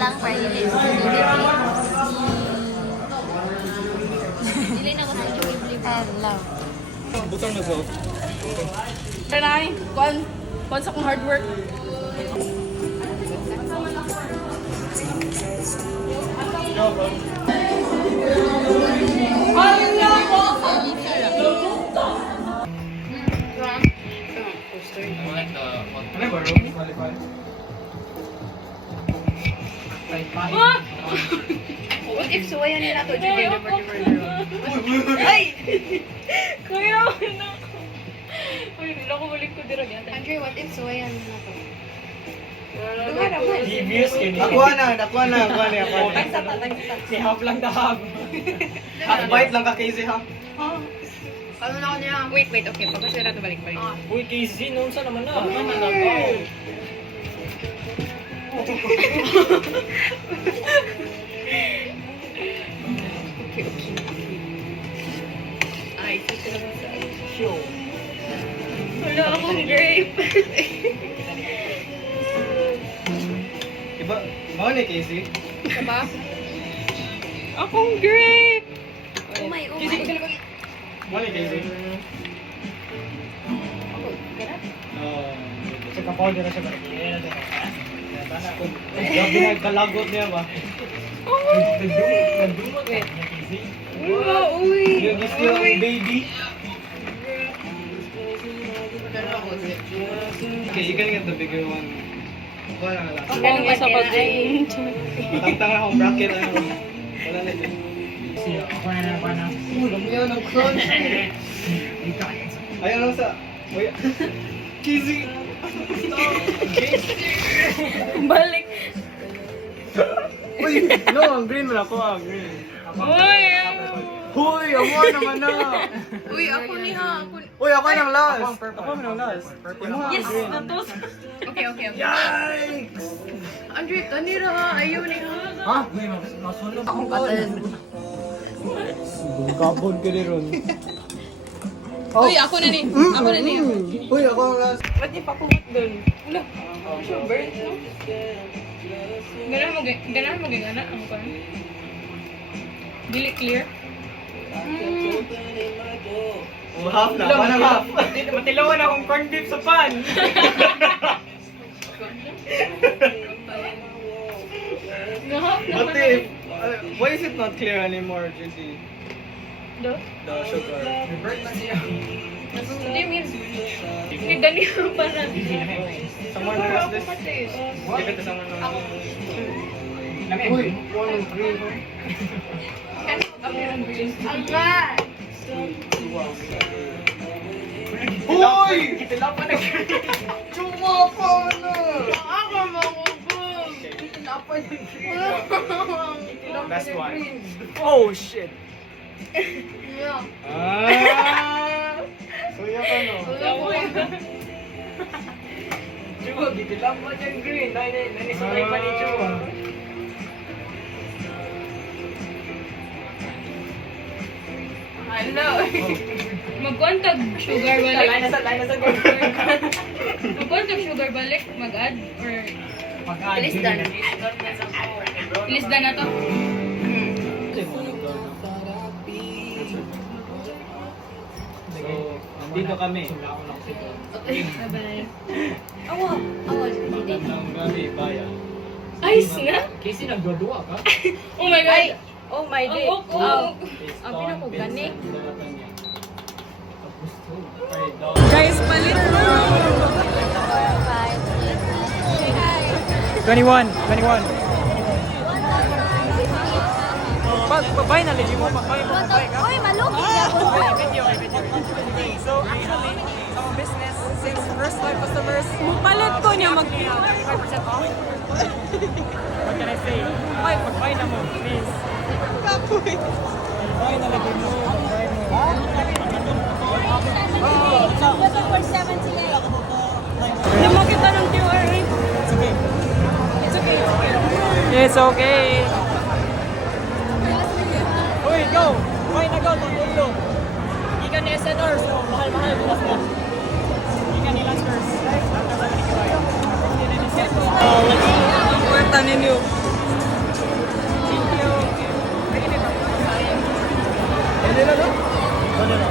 lang playlist. Dili na ko sa liblib. Hello. Butang na so. Kanay, kon sa kong hard work. What if suwayan nila to? Ay! Kuya, ano? Uy, hindi ako balik ko dira yan. Andre, what if suwayan nila to? Devious kini. Ako na. Si Hap lang dahab. Half bite lang ka Casey ha. Ano na ako niya? Wait, okay. Pagkasira to balik. Uy, Casey, noon sa naman na. Ay, ito naman sa show. Wala akong grape. Iba, mao ni Casey. Isa ba? Akong grape! Oh my. Mao ni Casey. Sa kapaw dira sa barangay. Ayan na din. Tana ko. Gabi nagkalagot niya ba? Nagdumot eh. Casey. Uy! Yung is yung baby. Casey ka nga to bigyan one. Wala na lang. Ang isa pa din. Matangtang akong bracket ano. Wala na din. Ako na pa na. Lumiyaw ng kon. Ayaw lang sa. Uy. Casey. Balik. Uy, no, ang green wala ko, ang green. Uy! Huy, ako naman na. Uy, ako ni ha. Uy, ako nang last. Ako nang last. Yes! Natos! Okay. Yikes! Andre, kanira ha. Ayaw ni ha. Ha? Nasunog. Akong patan. Gabon ka ni Ron. Uy, ako na ni. Ako na ni. Uy, ako ang last. Ba't di pa kumot dun? Wala. Sure, bird, no? Ganahan mo gana ang pan. Dili clear. Oh, half na. Parang half. Matilawan akong corn beef sa pan. Nahap na But if, why is it not clear anymore, JC? Do? The sugar. Hindi means. Hindi ganito pa na. Someone has this. Give it to someone else. Uy, one green. Uy! Itilapan na. Chumapa na! Ako makubog. Last one. Oh shit. Ah! Suya ka no? Chua, gitilapan yung green. Nanisukay pa ni Chua. Hello. Magkwantag sugar balik. Line na sa Magkwantag sugar balik. Mag-add or Pag-add. Bilis done. ilis na to. So, nandito kami. Bye-bye. Awa, hindi. Magandang gabi, bayan. Ice na? Casey, nagdodua ka? Oh my God. Oh my Ang day. ok. Ang pinakugani. Guys, palit na. 21. Pag-bye na, legit mo. Pag-bye mo. Uy, maluki na po. Video. So, actually, sa mga business, since first time customers, Palit ko niya mag... 5% off. What can I say? Pag-bye na mo, please. Pag-bye na, legit mo. Hindi mo kita ng QR eh. It's okay. It's okay. It's okay. Uy, go! Uy, go! Tulo. Hindi ka ni SNR, so mahal-mahal. Bukas na. Hindi ka ni Lasters. After 70 kayo. Ang kwarta ninyo. Manila, no? Manila.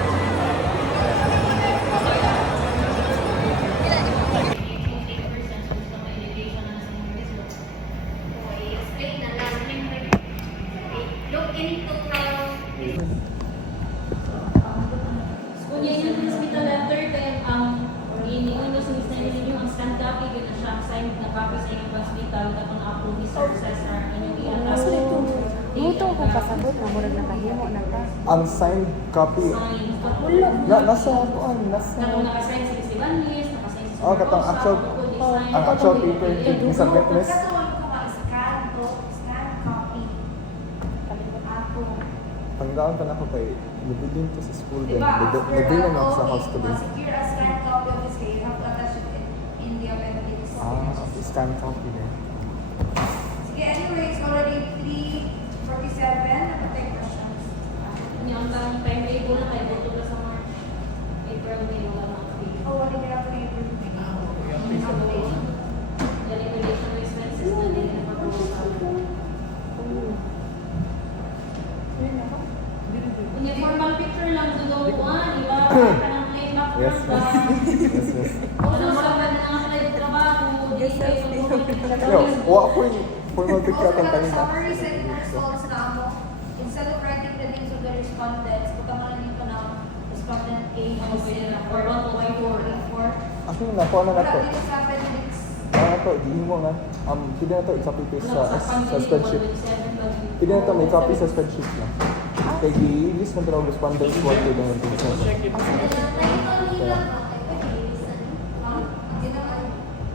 Kung yan yung hospital letter, then iniwan nyo sa misnay ninyo ang scan copy, gano'n siya ang signed na copy sa inyong hospital, katong approve ni Sir Cesar, inyong i-attach. Muto ko pasabot na murag nakahimo na ta. Ang signed copy. Signed. Kapulog. Nasa kuan, nasa Katong nakasign sa Estebanes, nakasign sa Oh, katong actual- ang actual paper ni submit miss. Pangdaan pa na ako kay nabidin ko sa school din. Nabidin ako sa house today. Secure a scanned copy of this case. You have to attach it in the appendix. Scan copy din. Sige, anyway, it's already 3:47. Take questions. Yung ang timetable na kayo, buto ka sa March, April, May, wala na ako. Oh, what did you have to do? The liquidation of expenses na din na pag-uusapan. Hindi, formal picture lang sa gawa, di ba? Kanang may Yes, background yes. Yes, yes. Kung ano sa na nga sa trabaho, di kayo Yo, wa ko yung formal picture Also, atong the kanina. summary set results na mo. Instead of writing the names of the respondents, pagkaman nito na respondent A, B, C, or what to wait for. Actually, nakuha na nato. Dito sa appendix. Ano to, di mo nga. Pwede na to i-copy paste sa spreadsheet. Pwede na to may copy sa spreadsheet na. Kaya i-list na ito respondents ko at yung information.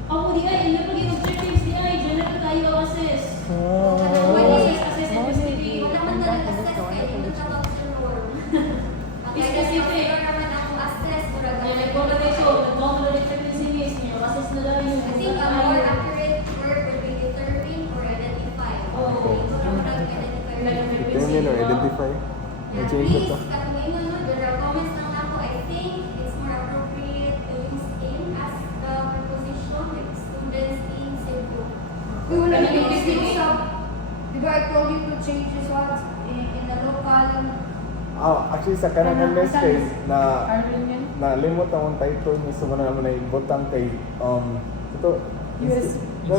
Ako di ay, hindi pag i-objectives di ay, dyan na tayo assess. Assess investigate. Specific. Yan ay correlation, nagmamalo ng effectiveness niya, assess na lang yung Determine or identify. I-change it to. There are comments lang ako. I think it's more appropriate to use in as the preposition like students in Cebu. Wala na yung investigate. Diba I told you to change this one in the local. Actually, sa kanang MS case na limot ang title ni sa mga naman ay botang kay ito no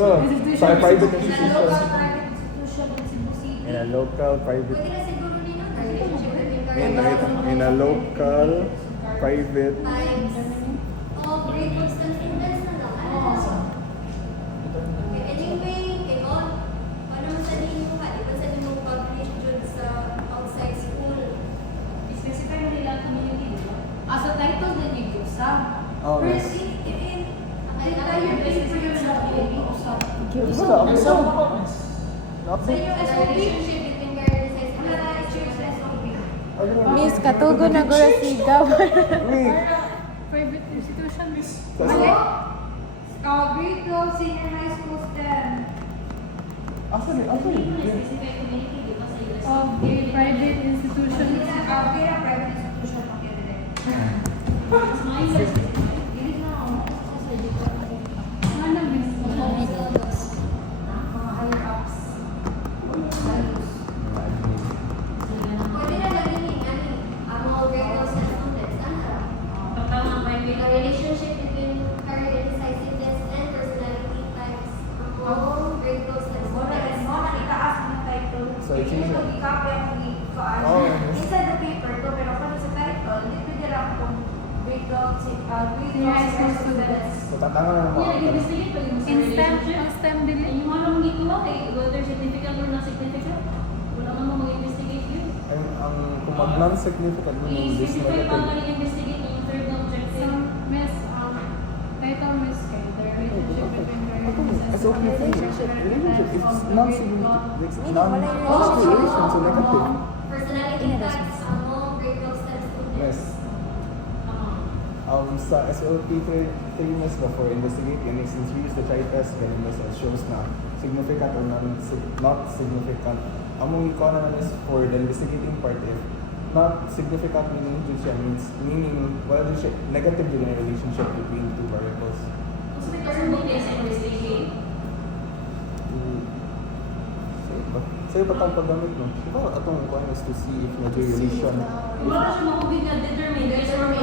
sa private In a institution local private institution in Cebu City. in a local private Pwede na siguro din ang relationship between in a local private times. Oh, grade constant students na lang. Ano? Okay, anyway, kay God, paano mo sa ninyo ka? Di ba sa ninyo publish dun sa outside school? Specify mo nila community, di ba? Sa title din yung Gusa. Oh, Pero yes. in entire paper yun sa Gusa. Gusto ako Sa na-update. inyo The SOP, relationship between guardians and wala na issue sa SOP. Miss, katugo na gura si Gawar. Private institution. Kasi Grade 12, senior high school STEM. actually Specify community, di ba sa US? Of a private institution. Kaya private institution ang kaya din. Mas maayos. Dili na ako. Ano, Miss? Mga higher ups. Pwede na lang din yan. Ang mga grade 12 na students. Ano ra? Pagtama ng The private. relationship between career decisiveness and personality types among grade 12 na students. Mo na itaas ng title. So, i-change it. I-copy ang Oh, yes. inside the paper to, pero kung sa title, dito nila kung grade 12 grade Senior high 12 school students. so tatangan na Yeah, mga nag-investigate pa yung sa In STEM, relationship. ang STEM din. Ay, yung anong ginawa kay whether significant or not significant. Wala man mo mag-investigate yun. ang kung mag non-significant mo yung this I-specify pa nga negative. investigate yung third na objective. So, Miss, title Miss Kay, the relationship between guardians and SOP relationship it's non-significant it's non-positive relation so negative. Personality types among grade 12 students. Yes. Sa SOP 3 mas ba for investigating and since we use the try-test ganun mas it shows na significant or not significant. Among ikaw naman is for the investigating part if not significant meaning dun siya meaning wala din siya negative din yung relationship between two variables. What's the term mo kaya sa investigate? Sa sa'yo pa itong paggamit, no? Diba atong kuhan is to see if na-duration. Wala siya makubig na determine. Determine.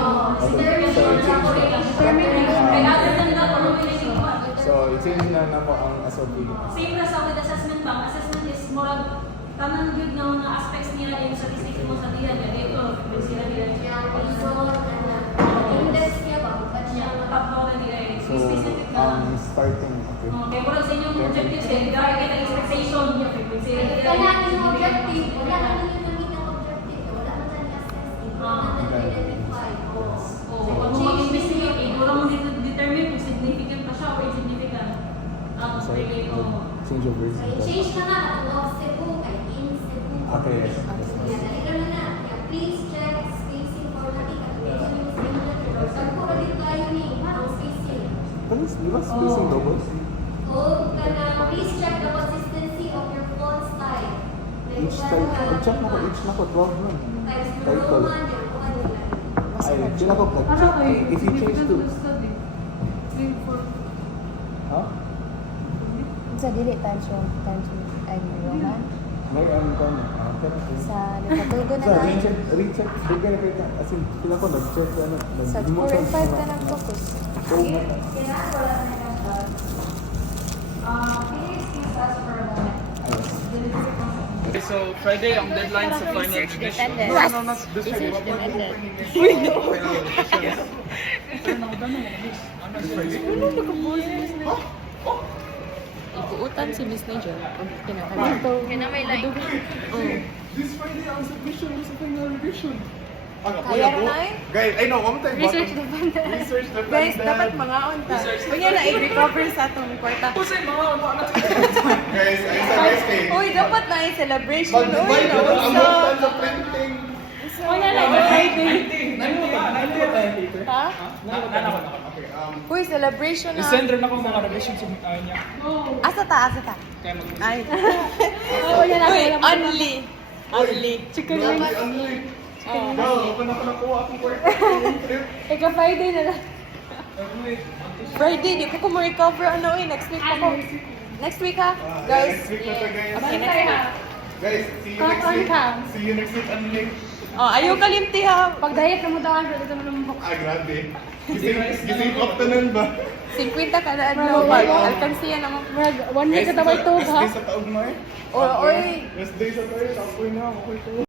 Okay. Determine. And other than that, ano may naging kuha? So, i-change na nako ang SOP. Same na sa with assessment bank. Assessment is more tanan yun na mga aspects niya yung statistics mo sa diyan. Ito, sila nila. Kaya also, index niya ba? Ba't siya Tapos na nila. So, Specific na. starting, okay. Kaya wala sa inyong objectives eh. Gaya kita expectation. Sila nila. Kaya yung objective, wala naman yung naging ang objective. Wala naman na assessment. Wala naman na identify. Kung mag-investigate, wala mo dito determine kung significant pa siya or insignificant. So, Really, change of words. So, change na nga. Love Cebu kay in Cebu. Okay, yes. Yan, nalito na na. Yan, please check spacing for natin. Application yung signature. Sabi ko ka dito tayo ni, ang spacing. Di ba spacing doubles? O, please check the consistency of your font style. Each type, check na ko, each na ko, 12 man. Times New Title. Roman, yan, kung ano yan. Ay, sila ko, check. If you change to, ha? Sa dili times ay Roman. May ang kan, pero Sa Lipatugo na sa tayo. recheck, bigyan na kayo, as in, sila ko, nag-check, ano, Sa 4 and 5 ka nag-focus. Kaya wala na yung Can you excuse us for a moment? Okay, so Friday ang deadline sa final revision. Research them ended. Ipuutan si Miss Nigel kung kinakalit. Kaya may like. This Friday ang submission sa final revision. Kaya na na eh. Guys, I know, time. Research the banda. Research the Guys, dapat mga onta. Kunya na i-recover sa atong kwarta. Guys, ay sa guys kay. Uy, dapat na i-celebration. Uy, Mag-divide na ang nauso. amountan sa printing. Kunya na i-Friday. Ha? Okay, Uy, celebration na. i-send rin ako mga revision sa niya. Asa ta, asa ta. Kaya mag- Ay. Uy, only. Only. Chicken wings. Oh. Wow, ako na nakuha akong kwarta. Ika Friday na lang. Friday, di ko ma-recover ano eh. Next week ako. Next week ha? Guys. Next week na to, guys. Okay, next week. Guys, see you next week. See you next week, Anli. Oh, ayaw kalimti ha. Pag diet na mo daw, dito mo naman Ah, grabe. Gising afternoon ba? 50 kada adlaw pag alkansiya naman. Guys, sa taog na eh. Oy. Last day sa tayo, tapoy na, okay to.